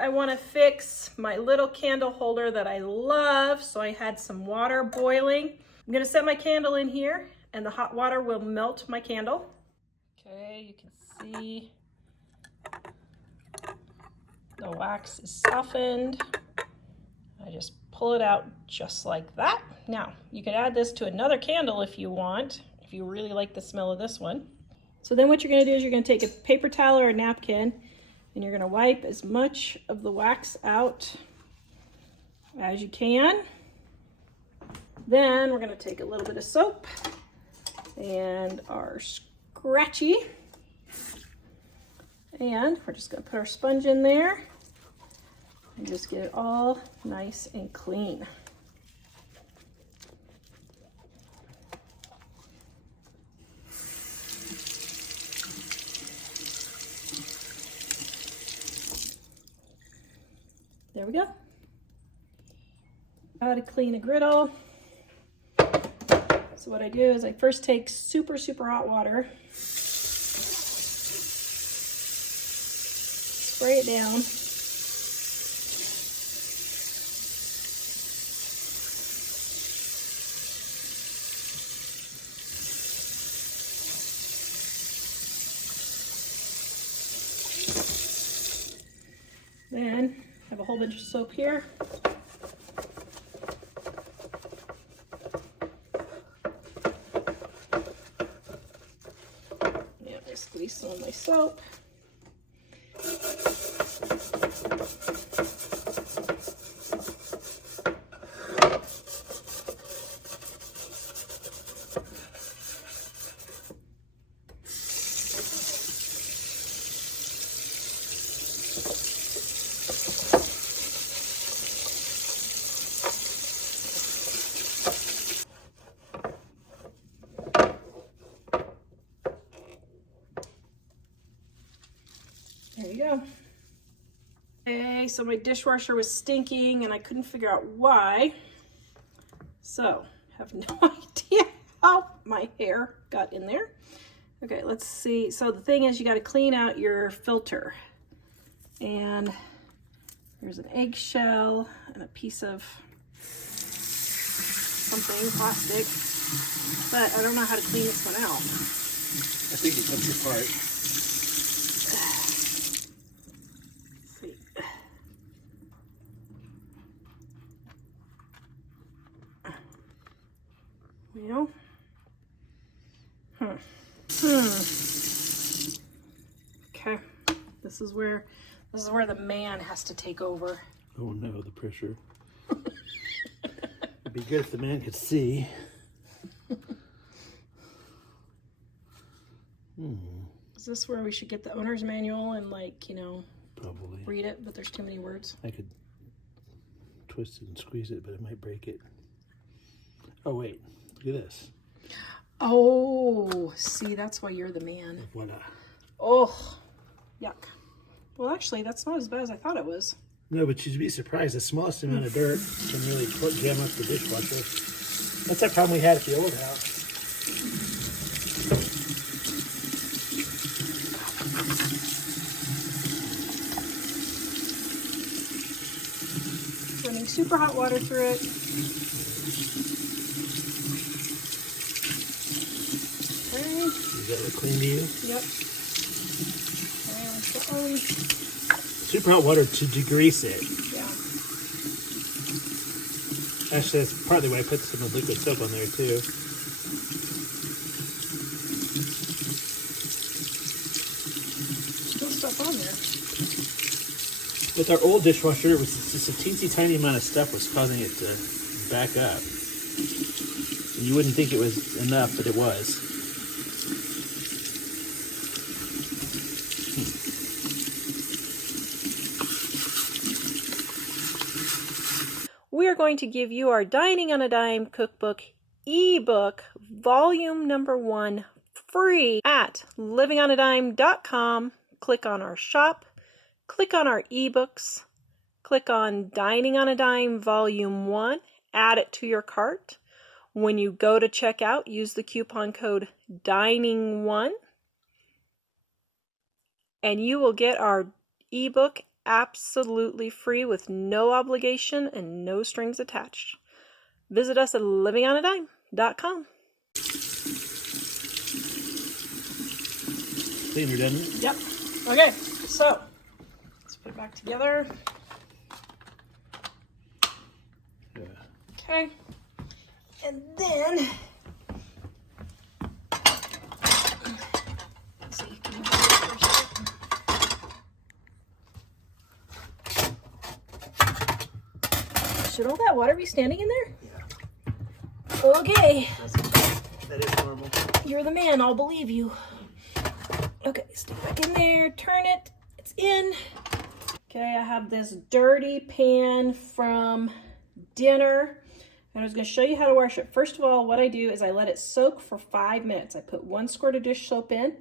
I want to fix my little candle holder that I love. So I had some water boiling. I'm going to set my candle in here and the hot water will melt my candle. Okay, you can see the wax is softened. I just pull it out just like that. Now, you can add this to another candle if you want, if you really like the smell of this one. So then what you're going to do is you're going to take a paper towel or a napkin and you're going to wipe as much of the wax out as you can. Then we're going to take a little bit of soap and our scratchy, and we're just going to put our sponge in there and just get it all nice and clean. There we go. How to clean a griddle. So what I do is I first take super hot water, spray it down. Then I have a whole bunch of soap here. Yeah, I squeeze some of my soap. There you go. Okay, so my dishwasher was stinking and I couldn't figure out why. So, I have no idea how my hair got in there. Okay, let's see. So the thing is you got to clean out your filter. And there's an eggshell and a piece of something, plastic. But I don't know how to clean this one out. I think it comes apart. Well, okay, this is where the man has to take over. Oh no, the pressure. It'd be good if the man could see. Is this where we should get the owner's manual and, like, you know, probably read it, but there's too many words? I could twist it and squeeze it, but it might break it. Oh wait, look at this. Oh, see, that's why you're the man. Voila. Oh, yuck. Well, actually, that's not as bad as I thought it was. No, but you'd be surprised. The smallest amount of dirt can really jam up the dishwasher. That's that problem we had at the old house. Running super hot water through it. Okay. Does that look clean to you? Yep. And super hot water to degrease it. Yeah. Actually, that's partly why I put some liquid soap on there too. Still stuff on there. With our old dishwasher, it was just a teensy tiny amount of stuff was causing it to back up. And you wouldn't think it was enough, but it was. We are going to give you our Dining on a Dime cookbook ebook volume number 1 free at livingonadime.com. Click on our shop, click on our ebooks, click on Dining on a Dime volume 1, add it to your cart. When you go to checkout, use the coupon code DINING1 and you will get our ebook absolutely free with no obligation and no strings attached. Visit us at livingonadime.com. Cleaner, doesn't it? Yep. Okay, so let's put it back together. Yeah. Okay. And then, let's see, can you hold it for a second? Should all that water be standing in there? Yeah. Okay. That is normal. You're the man, I'll believe you. Okay, stick it back in there, turn it, it's in. Okay, I have this dirty pan from dinner, and I was gonna show you how to wash it. First of all, what I do is I let it soak for 5 minutes. I put 1 squirt of dish soap in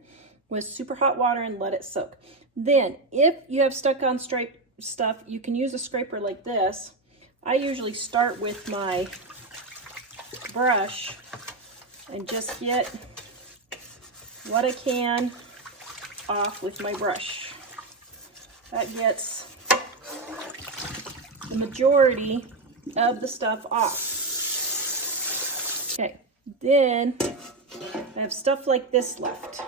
with super hot water and let it soak. Then, if you have stuck on stripe stuff, you can use a scraper like this. I usually start with my brush and just get what I can off with my brush. That gets the majority of the stuff off. Okay, then I have stuff like this left.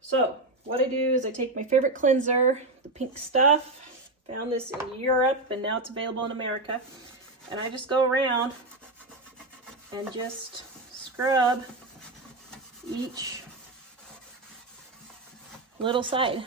So what I do is I take my favorite cleanser, the pink stuff. Found this in Europe and now it's available in America. And I just go around and just scrub each little side.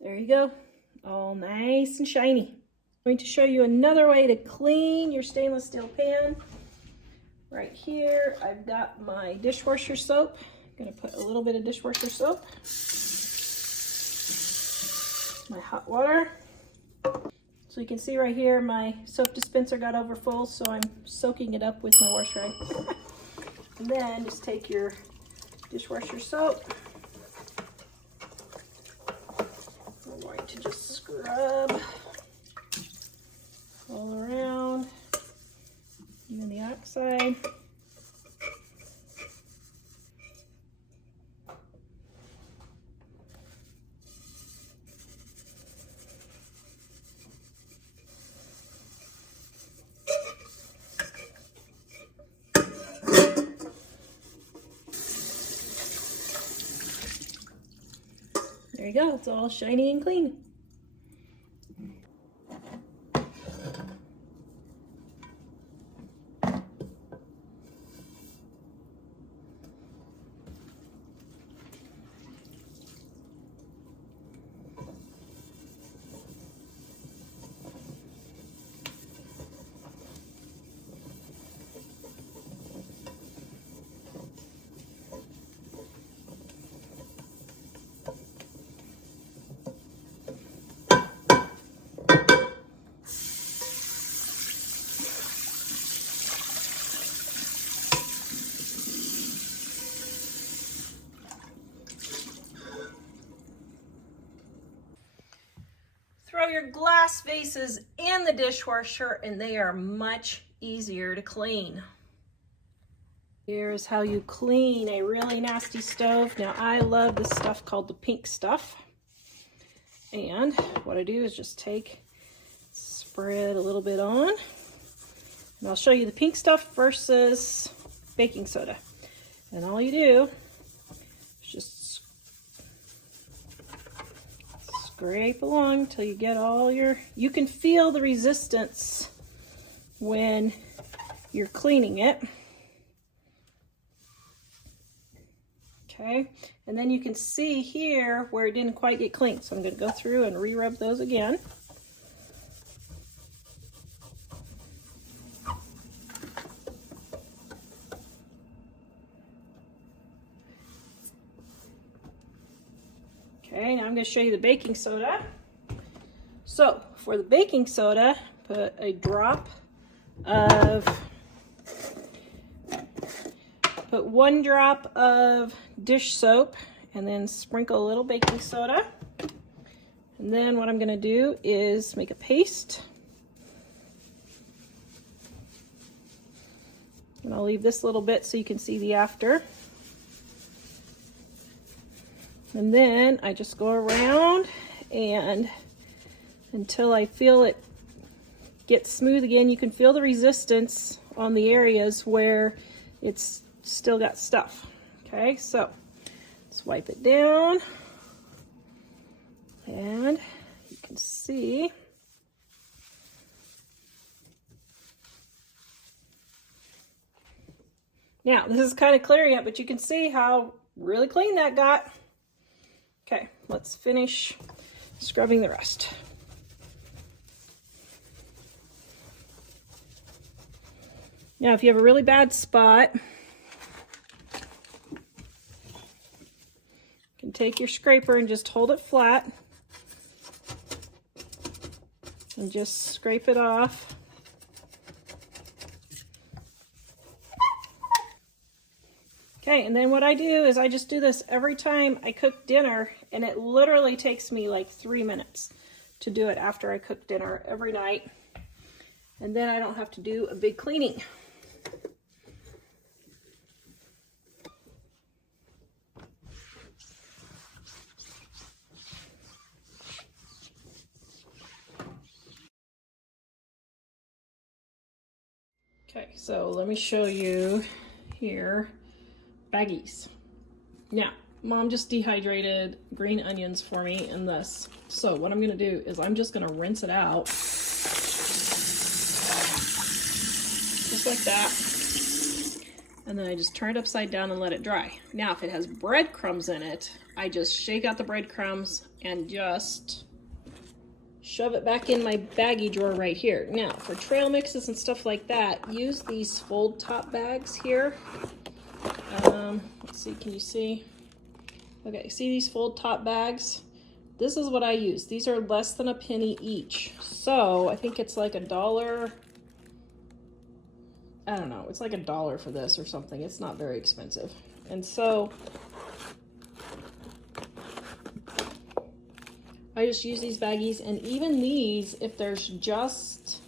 There you go, all nice and shiny. I'm going to show you another way to clean your stainless steel pan. Right here, I've got my dishwasher soap. I'm gonna put a little bit of dishwasher soap. My hot water. So you can see right here, my soap dispenser got over full, so I'm soaking it up with my wash rag. And then just take your dishwasher soap. I'm going to just scrub all around, even the outside. There you go, it's all shiny and clean. Throw your glass vases in the dishwasher and they are much easier to clean. Here's how you clean a really nasty stove. Now I love this stuff called the pink stuff. And what I do is just spread a little bit on. And I'll show you the pink stuff versus baking soda. And all you do is just scrape along until you get all your, you can feel the resistance when you're cleaning it. Okay, and then you can see here where it didn't quite get clean. So I'm going to go through and re-rub those again. Okay, now I'm going to show you the baking soda. So for the baking soda, put a drop of, put 1 drop of dish soap and then sprinkle a little baking soda. And then what I'm going to do is make a paste. And I'll leave this little bit so you can see the after. And then I just go around and until I feel it get smooth again. You can feel the resistance on the areas where it's still got stuff. Okay, so let's wipe it down. And you can see now this is kind of clear yet, but you can see how really clean that got. Okay, let's finish scrubbing the rest. Now, if you have a really bad spot, you can take your scraper and just hold it flat and just scrape it off. Okay, and then what I do is I just do this every time I cook dinner, and it literally takes me like 3 minutes to do it after I cook dinner every night. And then I don't have to do a big cleaning. Okay, so let me show you here baggies. Now, Mom just dehydrated green onions for me in this. So what I'm gonna do is I'm just gonna rinse it out. Just like that. And then I just turn it upside down and let it dry. Now, if it has breadcrumbs in it, I just shake out the breadcrumbs and just shove it back in my baggie drawer right here. Now, for trail mixes and stuff like that, use these fold top bags here. Let's see, can you see? Okay, see these fold top bags? This is what I use. These are less than a penny each. So I think it's like $1. I don't know, it's like $1 for this or something. It's not very expensive. And so I just use these baggies, and even these, if there's just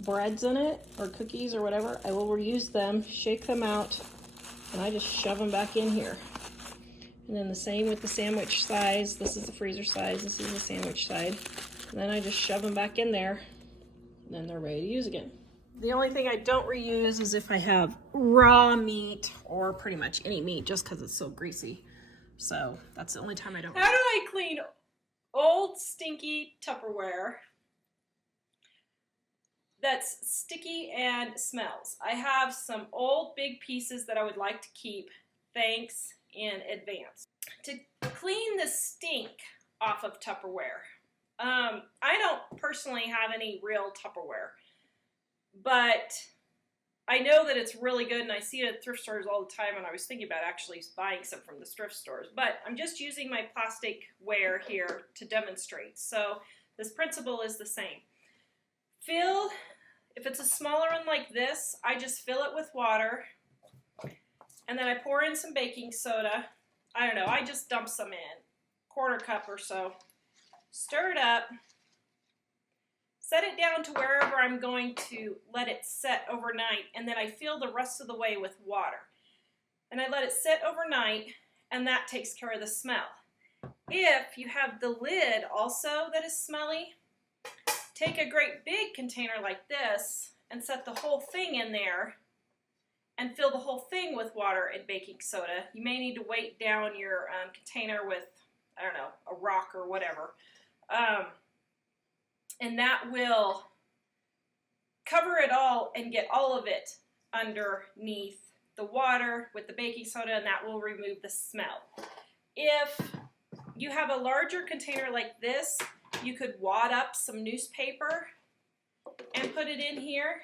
breads in it or cookies or whatever, I will reuse them, shake them out, and I just shove them back in here. And then the same with the sandwich size. This is the freezer size, this is the sandwich side. And then I just shove them back in there, and then they're ready to use again. The only thing I don't reuse is if I have raw meat or pretty much any meat, just because it's so greasy. So that's the only time I don't. How do I clean old stinky Tupperware that's sticky and smells? I have some old big pieces that I would like to keep. Thanks in advance. To clean the stink off of Tupperware, I don't personally have any real Tupperware, but I know that it's really good, and I see it at thrift stores all the time, and I was thinking about actually buying some from the thrift stores, but I'm just using my plastic ware here to demonstrate. So this principle is the same. If it's a smaller one like this, I just fill it with water, and then I pour in some baking soda. I don't know, I just dump some in, 1/4 cup or so. Stir it up. Set it down to wherever I'm going to let it set overnight, and then I fill the rest of the way with water. And I let it sit overnight, and that takes care of the smell. If you have the lid also that is smelly, take a great big container like this and set the whole thing in there and fill the whole thing with water and baking soda. You may need to weight down your container with I don't know, a rock or whatever. And that will cover it all and get all of it underneath the water with the baking soda, and that will remove the smell. If you have a larger container like this, you could wad up some newspaper and put it in here,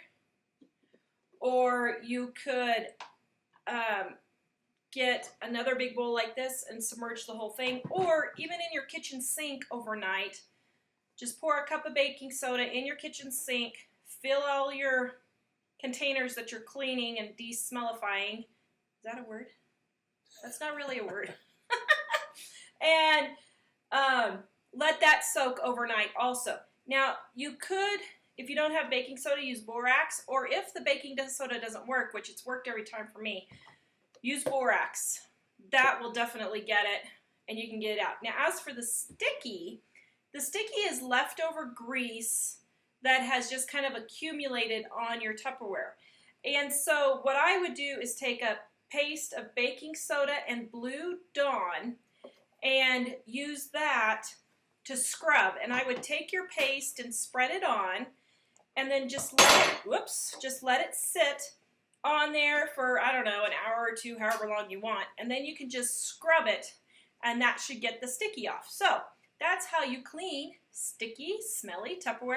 or you could get another big bowl like this and submerge the whole thing, or even in your kitchen sink overnight, just pour a cup of baking soda in your kitchen sink, fill all your containers that you're cleaning and de-smellifying. Is that a word? That's not really a word. And let that soak overnight also. Now, you could, if you don't have baking soda, use borax, or if the baking soda doesn't work, which it's worked every time for me, use borax. That will definitely get it, and you can get it out. Now, as for the sticky is leftover grease that has just kind of accumulated on your Tupperware. And so what I would do is take a paste of baking soda and Blue Dawn and use that to scrub. And I would take your paste and spread it on, and then just let it sit on there for, I don't know, an hour or two, however long you want. And then you can just scrub it, and that should get the sticky off. So that's how you clean sticky, smelly Tupperware.